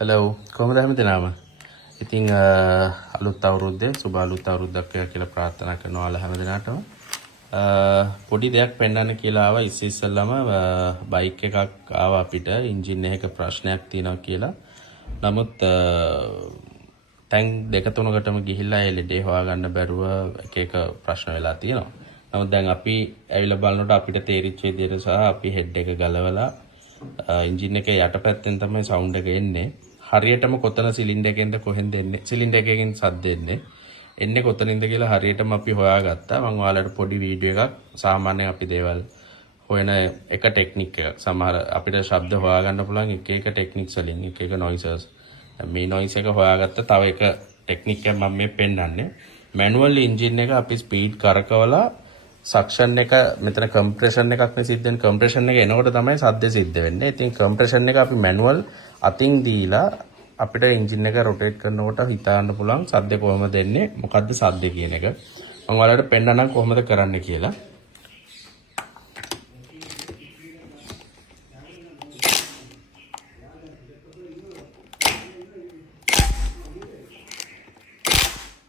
Hello කොහමද හැමදෙනාම? ඉතින් අලුත් අවුරුද්දේ සුබ අලුත් අවුරුද්දක් කියලා ප්‍රාර්ථනා කරනවා අල හැමදෙනාටම. පොඩි දෙයක් පෙන්වන්න කියලා ආවා ඉස්සෙල්ලාම බයික් එකක් ආවා අපිට එන්ජින් එකක ප්‍රශ්නයක් තියෙනවා කියලා. නමුත් ටැංක් දෙක තුනකටම ගිහිල්ලා ඒ ලෙඩේ හොයාගන්න බැරුව එක එක ප්‍රශ්න වෙලා තියෙනවා. නමුත් දැන් අපි ඇවිල්ලා බලනකොට අපිට තේරිච්ච විදිහට සහ අපි හෙඩ් එක ගලවලා එන්ජින් එකේ යටපැත්තෙන් තමයි සවුන්ඩ් එක එන්නේ. හරියටම කොතන සිලින්ඩර් එකෙන්ද කොහෙන්ද එන්නේ? සිලින්ඩර් එකකින් සද්ද එන්නේ කොතනින්ද කියලා හරියටම අපි හොයාගත්තා. මම ඔයාලට පොඩි වීඩියෝ එකක් සාමාන්‍යයෙන් අපි දේවල් හොයන එක ටෙක්නික් එකක්. සමහර අපිට ශබ්ද හොයාගන්න පුළුවන් එක එක ටෙක්නික්ස් වලින් එක එක නොයිසස්. මේ නොයිස් එක හොයාගත්ත තව එක ටෙක්නික් එකක් මම මේ පෙන්නන්නේ. මැනුවල් එන්ජින් එක අපි ස්පීඩ් කරකවලා සක්ෂන් එක මෙතන කම්ප්‍රෙෂන් එකක් නේ සිද්ධ වෙන්නේ. කම්ප්‍රෙෂන් එක එනකොට තමයි සද්ද සිද්ධ වෙන්නේ. ඉතින් කම්ප්‍රෙෂන් එක අපි මැනුවල් අතින් දීලා අපිට එන්ජින් එක රොටේට් කරනකොට හිතාන්න පුළුවන් සද්ද කොහොමද එන්නේ, මොකද්ද සද්ද කියන එක. මම ඔයාලට පෙන්නන්නම් කොහොමද කරන්න කියලා.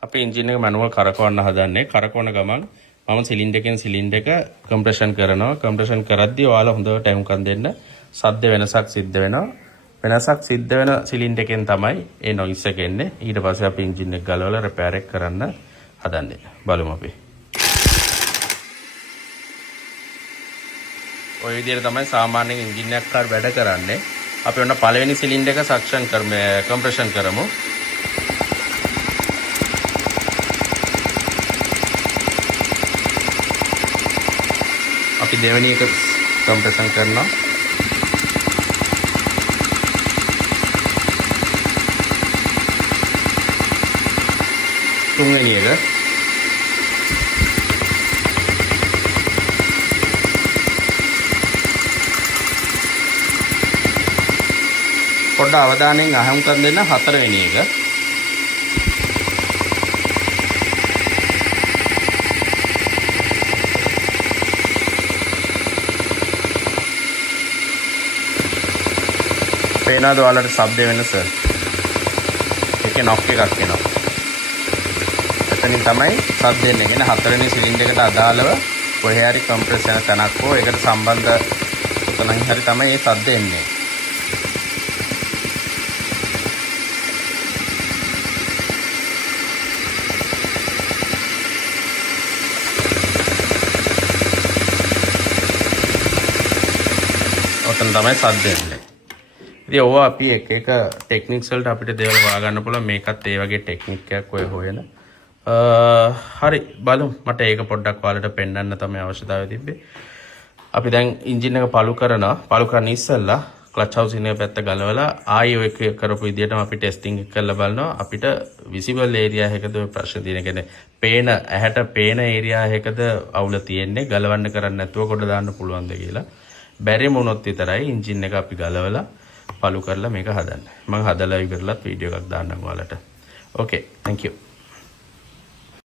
අපි එන්ජින් එක මැනුවල් කරකවන්න හදන්නේ. කරකවන ගමන් මම සිලින්ඩර් එකෙන් සිලින්ඩර් එක කම්ප්‍රෙෂන් කරනවා. කම්ප්‍රෙෂන් කරද්දී ඔයාලා හොඳට ඇහුම්කන් දෙන්න. සද්ද වෙනසක් සිද්ධ වෙනවා. වෙනසක් සිද්ධ වෙන සිලින්ඩර් එකෙන් තමයි ඒ නොයිස් එක එන්නේ. ඊට පස්සේ අපි එන්ජින් එක ගලවලා රිපෙයාර් එක කරන්න හදන්නේ. බලමු අපි. ඔය විදිහට තමයි සාමාන්‍යයෙන් එන්ජින් එකක් වැඩ කරන්නේ. අපි ඔන්න පළවෙනි සිලින්ඩර් එක සක්ෂන් කම්ප්‍රෙෂන් කරමු. අපි දෙවෙනි එක කම්ප්‍රෙෂන් කරනවා. තුන්වෙනි එක පොඩ්ඩ අවධානයෙන් අහුම්කම් දෙන්න. හතරවෙනි එක පේනවාද ඔයාලට ශබ්ද වෙනස? ඒකේ නොක් එකක් එනවා. එතනින් තමයි ශබ්ද එන්නේ. කියන්නේ හතරවෙනි සිලින්ඩර් එකට අදාළව කොහේ හරි කම්ප්‍රෙස් වෙන තැනක් හෝ ඒකට සම්බන්ධ කොතනින් හරි තමයි මේ ශබ්ද එන්නේ. ඔතන තමයි ශබ්ද එන්නේ. ඉතින් ඕවා අපි එක එක ටෙක්නික්ස් වලට අපිට දේවල් හොයාගන්න පුළුවන්. මේකත් ඒ වගේ ටෙක්නික් එකක් ඔය හොයන. හරි බලමු. මට ඒක පොඩ්ඩක් ඔයාලට පෙන්වන්න තමයි අවශ්‍යතාවය තිබ්බේ. අපි දැන් එන්ජින් එක පළු කරනවා. පළු කරන ඉස්සෙල්ලා ක්ලච් හවුසින් එක පැත්ත ගලවලා ආයෙ ඔය කරපු විදිහටම අපි ටෙස්ටිං එක කරලා බලනවා. අපිට විසිබල් ඒරියා එකකද ඔය ප්‍රශ්න තියෙන. කියන්නේ පේන ඇහැට පේන ඒරියා එකකද අවුල තියෙන්නේ. ගලවන්න කරන්නේ නැතුව කොට දාන්න පුළුවන්ද කියලා. බැරිම වුණොත් විතරයි එන්ජින් එක අපි ගලවලා පළු කරලා මේක හදන්න. මම හදලා ඉවරලත් වීඩියෝ එකක් දාන්නම් ඔයාලට. ඕකේ, thank you.